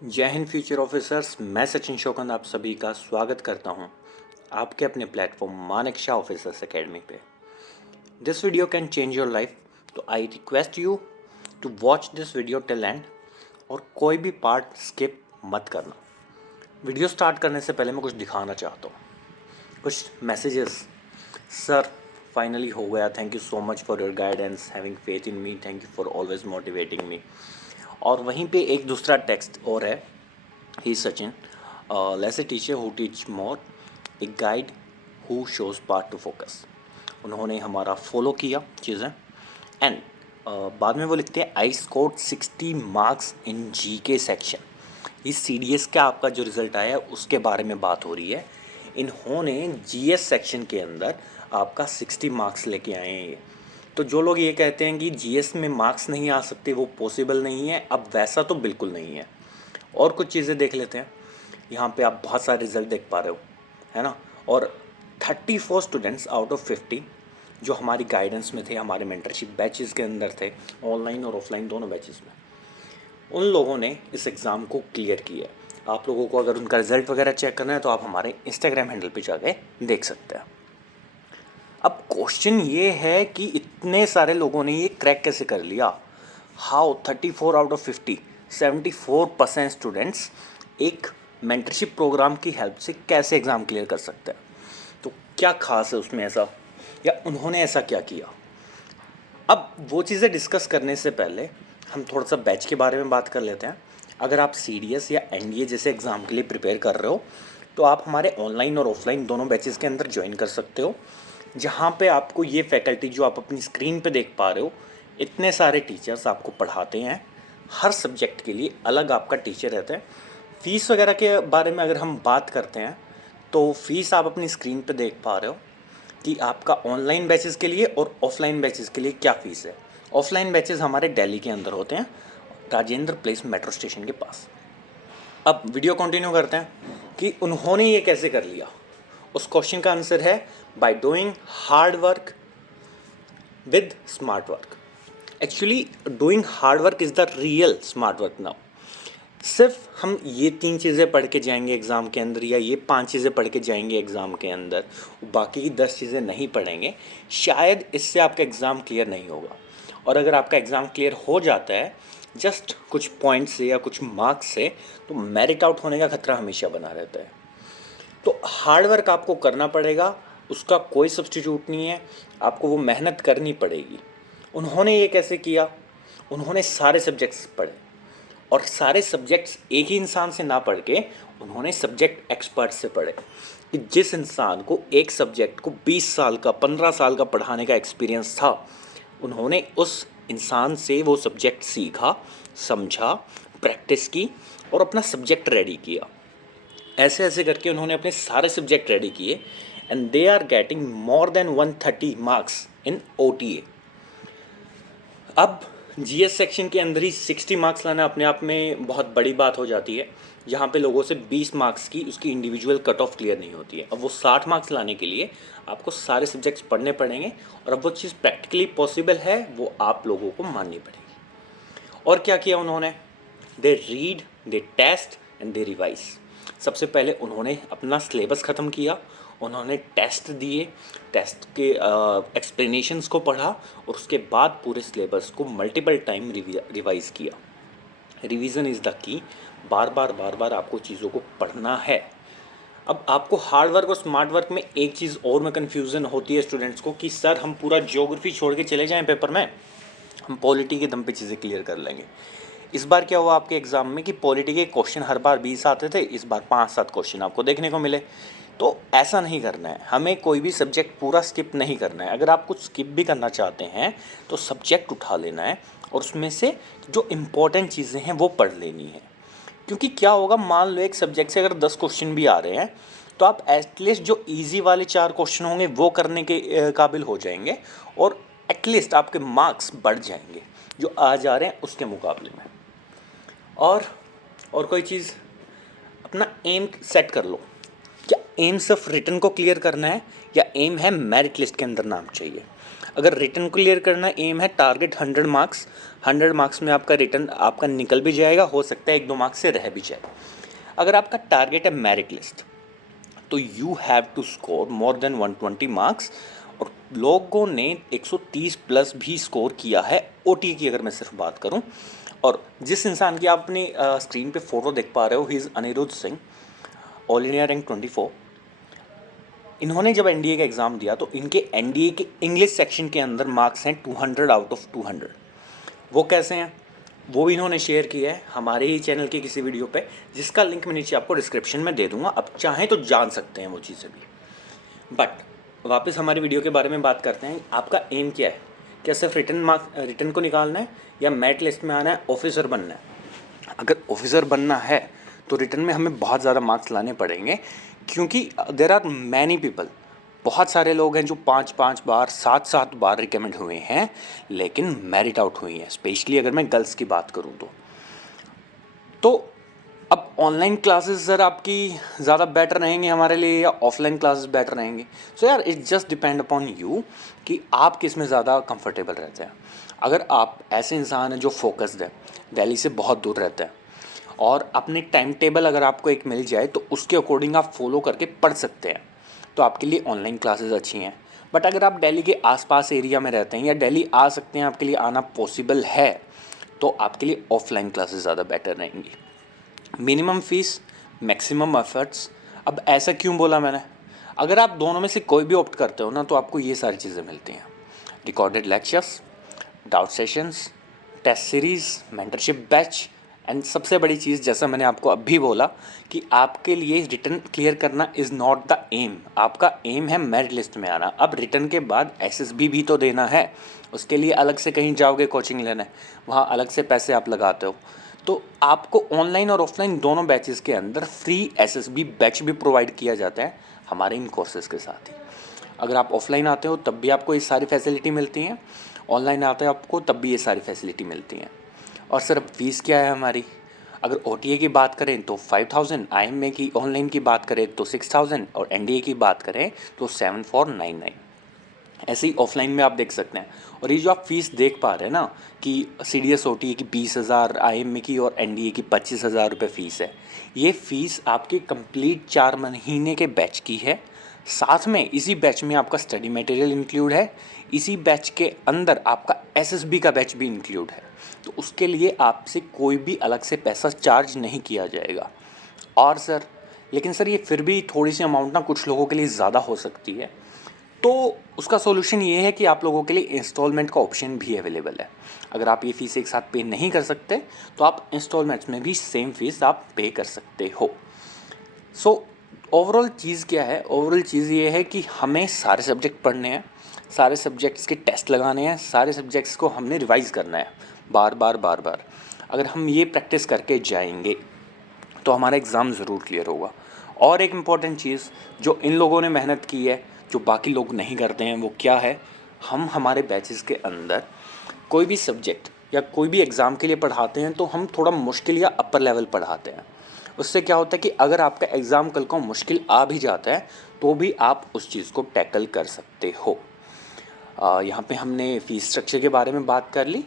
जय Hind future officers. मैं सचिन शौकंद आप सभी का स्वागत करता हूं आपके अपने प्लेटफॉर्म मानेकशा ऑफिसर्स एकेडमी पे। This video can change your life, तो I request you to watch this video till end और कोई भी पार्ट स्किप मत करना। वीडियो स्टार्ट करने से पहले मैं कुछ दिखाना चाहता हूँ, कुछ मैसेजेस। सर फाइनली हो गया, thank you so much for your guidance, having faith in me, thank you for always motivating me. और वहीं पे एक दूसरा टेक्स्ट और है, hi Sachin, let's a teacher who teach more, a guide who shows part to focus. उन्होंने हमारा follow किया चीज़ें एंड बाद में वो लिखते हैं I scored 60 marks in GK section. इस सीडीएस का आपका जो रिज़ल्ट आया है उसके बारे में बात हो रही है। इन्होंने जीएस सेक्शन के अंदर आपका 60 मार्क्स लेके आए हैं। ये तो जो लोग ये कहते हैं कि जीएस में मार्क्स नहीं आ सकते, वो पॉसिबल नहीं है, अब वैसा तो बिल्कुल नहीं है। और कुछ चीज़ें देख लेते हैं। यहाँ पे आप बहुत सारे रिजल्ट देख पा रहे हो, है ना। और 34 स्टूडेंट्स आउट ऑफ 50 जो हमारी गाइडेंस में थे, हमारे मेंटरशिप बैचेस के अंदर थे, ऑनलाइन और ऑफलाइन दोनों बैचेस में, उन लोगों ने इस एग्ज़ाम को क्लियर किया है। आप लोगों को अगर उनका रिजल्ट वगैरह चेक करना है तो आप हमारे इंस्टाग्राम हैंडल पे जाके देख सकते हैं। अब क्वेश्चन ये है कि इतने सारे लोगों ने ये क्रैक कैसे कर लिया। हाउ 34 आउट ऑफ 50, 74% स्टूडेंट्स एक मेंटरशिप प्रोग्राम की हेल्प से कैसे एग्ज़ाम क्लियर कर सकते हैं। तो क्या खास है उसमें ऐसा, या उन्होंने ऐसा क्या किया। अब वो चीज़ें डिस्कस करने से पहले हम थोड़ा सा बैच के बारे में बात कर लेते हैं। अगर आप सीडीएस या एनडीए जैसे एग्ज़ाम के लिए प्रिपेयर कर रहे हो तो आप हमारे ऑनलाइन और ऑफलाइन दोनों बैचेस के अंदर ज्वाइन कर सकते हो, जहाँ पे आपको ये फैकल्टी जो आप अपनी स्क्रीन पे देख पा रहे हो, इतने सारे टीचर्स आपको पढ़ाते हैं। हर सब्जेक्ट के लिए अलग आपका टीचर रहता है। फ़ीस वगैरह के बारे में अगर हम बात करते हैं तो फ़ीस आप अपनी स्क्रीन पे देख पा रहे हो कि आपका ऑनलाइन बैचेस के लिए और ऑफलाइन बैचेस के लिए क्या फ़ीस है। ऑफलाइन बैचेस हमारे दिल्ली के अंदर होते हैं, राजेंद्र प्लेस मेट्रो स्टेशन के पास। अब वीडियो कंटिन्यू करते हैं कि उन्होंने ये कैसे कर लिया। उस क्वेश्चन का आंसर है by doing hard work with smart work. Actually doing hard work is the real smart work now. सिर्फ हम ये 3 चीज़ें पढ़ के जाएंगे एग्ज़ाम के अंदर, या ये 5 चीज़ें पढ़ के जाएंगे एग्ज़ाम के अंदर, बाकी की 10 चीज़ें नहीं पढ़ेंगे, शायद इससे आपका एग्ज़ाम क्लियर नहीं होगा। और अगर आपका एग्ज़ाम क्लियर हो जाता है जस्ट कुछ पॉइंट्स से या कुछ मार्क्स से, तो मेरिट आउट होने का खतरा हमेशा बना रहता है। तो हार्ड वर्क आपको करना पड़ेगा, उसका कोई सब्स्टिट्यूट नहीं है, आपको वो मेहनत करनी पड़ेगी। उन्होंने ये कैसे किया, उन्होंने सारे सब्जेक्ट्स पढ़े, और सारे सब्जेक्ट्स एक ही इंसान से ना पढ़ के उन्होंने सब्जेक्ट एक्सपर्ट से पढ़े। कि जिस इंसान को एक सब्जेक्ट को 20 साल का 15 साल का पढ़ाने का एक्सपीरियंस था, उन्होंने उस इंसान से वो सब्जेक्ट सीखा, समझा, प्रैक्टिस की और अपना सब्जेक्ट रेडी किया। ऐसे ऐसे करके उन्होंने अपने सारे सब्जेक्ट रेडी किए and they are getting more than 130 marks in OTA। अब जीएस सेक्शन के अंदर ही 60 मार्क्स लाना अपने आप में बहुत बड़ी बात हो जाती है, जहाँ पे लोगों से 20 मार्क्स की उसकी इंडिविजुअल कट ऑफ क्लियर नहीं होती है। अब वो 60 मार्क्स लाने के लिए आपको सारे सब्जेक्ट्स पढ़ने पड़ेंगे, और अब वो चीज़ प्रैक्टिकली पॉसिबल है वो आप लोगों को माननी पड़ेगी। और क्या किया उन्होंने, they read, they test and they revise. सबसे पहले उन्होंने अपना सिलेबस ख़त्म किया, उन्होंने टेस्ट दिए, टेस्ट के एक्सप्लेनेशंस को पढ़ा और उसके बाद पूरे सिलेबस को मल्टीपल टाइम रिवाइज़ किया। Revision is the key. बार बार आपको चीज़ों को पढ़ना है। अब आपको हार्ड वर्क और स्मार्ट वर्क में एक चीज़ और में कन्फ्यूज़न होती है स्टूडेंट्स को कि सर हम पूरा ज्योग्राफी छोड़ के चले जाएं पेपर में, हम पॉलिटी के दम पे चीज़ें क्लियर कर लेंगे। इस बार क्या हुआ आपके एग्ज़ाम में कि पॉलिटी के क्वेश्चन हर बार 20 आते थे, इस बार 5-7 क्वेश्चन आपको देखने को मिले। तो ऐसा नहीं करना है, हमें कोई भी सब्जेक्ट पूरा स्किप नहीं करना है। अगर आप कुछ स्किप भी करना चाहते हैं तो सब्जेक्ट उठा लेना है और उसमें से जो इम्पोर्टेंट चीज़ें हैं वो पढ़ लेनी है। क्योंकि क्या होगा, मान लो एक सब्जेक्ट से अगर 10 क्वेश्चन भी आ रहे हैं तो आप एटलीस्ट जो ईजी वाले 4 क्वेश्चन होंगे वो करने के काबिल हो जाएंगे, और एटलीस्ट आपके मार्क्स बढ़ जाएंगे जो आ जा रहे हैं उसके मुकाबले में। और कोई चीज़, अपना एम सेट कर लो। क्या एम सिर्फ रिटन को क्लियर करना है या एम है मेरिट लिस्ट के अंदर नाम चाहिए? अगर रिटन को क्लियर करना एम है, टारगेट 100 मार्क्स, 100 मार्क्स में आपका रिटन आपका निकल भी जाएगा, हो सकता है 1-2 मार्क्स से रह भी जाए। अगर आपका टारगेट है मेरिट लिस्ट तो you have to score more than 120 marks, और लोगों ने 130 प्लस भी स्कोर किया है ओटी की अगर मैं सिर्फ बात करूं। और जिस इंसान की आप अपनी स्क्रीन पे फोटो देख पा रहे हो, he is Anirudh Singh, all India rank 24। इन्होंने जब एनडीए का एग्ज़ाम दिया तो इनके एनडीए के इंग्लिश सेक्शन के अंदर मार्क्स हैं 200 आउट ऑफ 200। वो कैसे हैं वो भी इन्होंने शेयर किया है हमारे ही चैनल के किसी वीडियो पे, जिसका लिंक मैं नीचे आपको डिस्क्रिप्शन में दे दूंगा, आप चाहें तो जान सकते हैं वो चीज़ें भी। बट वापस हमारे वीडियो के बारे में बात करते हैं। आपका एम क्या है? क्या सिर्फ रिटन को निकालना है या मेरिट लिस्ट में आना है, ऑफिसर बनना है? अगर ऑफिसर बनना है तो रिटन में हमें बहुत ज़्यादा मार्क्स लाने पड़ेंगे, क्योंकि देयर आर मैनी पीपल, बहुत सारे लोग हैं जो 5-5 बार 7-7 बार रिकमेंड हुए हैं लेकिन मेरिट आउट हुई हैं, स्पेशली अगर मैं गर्ल्स की बात करूं तो अब ऑनलाइन क्लासेस सर आपकी ज़्यादा बेटर रहेंगे हमारे लिए या ऑफलाइन क्लासेस बेटर रहेंगे? सो यार it just depend upon you कि आप किस में ज़्यादा कंफर्टेबल रहते हैं। अगर आप ऐसे इंसान हैं जो फोकस्ड है, दिल्ली से बहुत दूर रहते हैं और अपनी टाइम टेबल अगर आपको एक मिल जाए तो उसके अकॉर्डिंग आप फॉलो करके पढ़ सकते हैं, तो आपके लिए ऑनलाइन क्लासेस अच्छी हैं। बट अगर आप दिल्ली के आसपास एरिया में रहते हैं या दिल्ली आ सकते हैं, आपके लिए आना पॉसिबल है, तो आपके लिए ऑफलाइन क्लासेस ज़्यादा बेटर रहेंगी। Minimum fees, maximum efforts. अब ऐसा क्यों बोला मैंने? अगर आप दोनों में से कोई भी ऑप्ट करते हो ना तो आपको ये सारी चीज़ें मिलती हैं: recorded lectures, doubt sessions, test series, mentorship batch, and सबसे बड़ी चीज़ जैसा मैंने आपको अभी बोला कि आपके लिए रिटन क्लियर करना इज़ नॉट द एम। आपका एम है मेरिट लिस्ट में आना। अब रिटन के बाद एसएसबी भी तो देना है, उसके लिए अलग से कहीं जाओगे कोचिंग लेने, वहाँ अलग से पैसे आप लगाते हो। तो आपको ऑनलाइन और ऑफलाइन दोनों बैचेस के अंदर फ्री एसएसबी बैच भी प्रोवाइड किया जाता है हमारे इन कोर्सेज़ के साथ ही। अगर आप ऑफलाइन आते हो तब भी आपको ये सारी फैसिलिटी मिलती हैं, ऑनलाइन आते हो आपको तब भी ये सारी फैसिलिटी मिलती हैं। और सिर्फ फीस क्या है हमारी? अगर ओटीए की बात करें तो 5000, आईएमए की ऑनलाइन की बात करें तो 6000 और एनडीए की बात करें तो 7499। ऐसे ही ऑफलाइन में आप देख सकते हैं। और ये जो आप फीस देख पा रहे हैं ना कि सीडीएस ओटीए की 20,000, आईएमए की और एनडीए की 25,000 रुपये फ़ीस है, ये फ़ीस आपके कंप्लीट 4 महीने के बैच की है। साथ में इसी बैच में आपका स्टडी मटेरियल इंक्लूड है, इसी बैच के अंदर आपका एसएसबी का बैच भी इंक्लूड है, तो उसके लिए आपसे कोई भी अलग से पैसा चार्ज नहीं किया जाएगा। और सर लेकिन सर ये फिर भी थोड़ी सी अमाउंट ना कुछ लोगों के लिए ज़्यादा हो सकती है, तो उसका सोल्यूशन ये है कि आप लोगों के लिए इंस्टॉलमेंट का ऑप्शन भी अवेलेबल है। अगर आप ये फ़ीस एक साथ पे नहीं कर सकते तो आप इंस्टॉलमेंट्स में भी सेम फीस आप पे कर सकते हो। सो ओवरऑल चीज़ क्या है? ओवरऑल चीज़ ये है कि हमें सारे सब्जेक्ट पढ़ने हैं, सारे सब्जेक्ट्स के टेस्ट लगाने हैं, सारे सब्जेक्ट्स को हमने रिवाइज़ करना है बार बार। अगर हम ये प्रैक्टिस करके जाएंगे तो हमारा एग्ज़ाम ज़रूर क्लियर होगा। और एक इम्पॉर्टेंट चीज़ जो इन लोगों ने मेहनत की है, जो बाकी लोग नहीं करते हैं, वो क्या है? हम हमारे बैचेस के अंदर कोई भी सब्जेक्ट या कोई भी एग्ज़ाम के लिए पढ़ाते हैं तो हम थोड़ा मुश्किल या अपर लेवल पढ़ाते हैं। उससे क्या होता है कि अगर आपका एग्ज़ाम कल को मुश्किल आ भी जाता है तो भी आप उस चीज़ को टैकल कर सकते हो। यहाँ पे हमने फ़ीस स्ट्रक्चर के बारे में बात कर ली।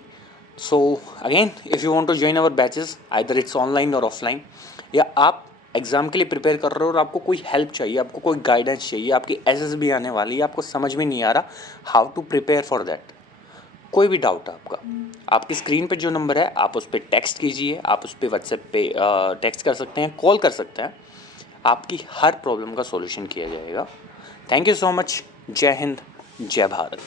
So again if you want to join our batches, either it's online or offline, या आप एग्ज़ाम के लिए प्रिपेयर कर रहे हो और आपको कोई हेल्प चाहिए, आपको कोई गाइडेंस चाहिए, आपकी एसएसबी आने वाली है, आपको समझ में नहीं आ रहा how to prepare for that, कोई भी डाउट है आपका, आपकी स्क्रीन पे जो नंबर है आप उस पर टेक्स्ट कीजिए, आप उस पर व्हाट्सएप पे टेक्स्ट कर सकते हैं, कॉल कर सकते हैं, आपकी हर प्रॉब्लम का सॉल्यूशन किया जाएगा। Thank you so much. जय हिंद, जय भारत।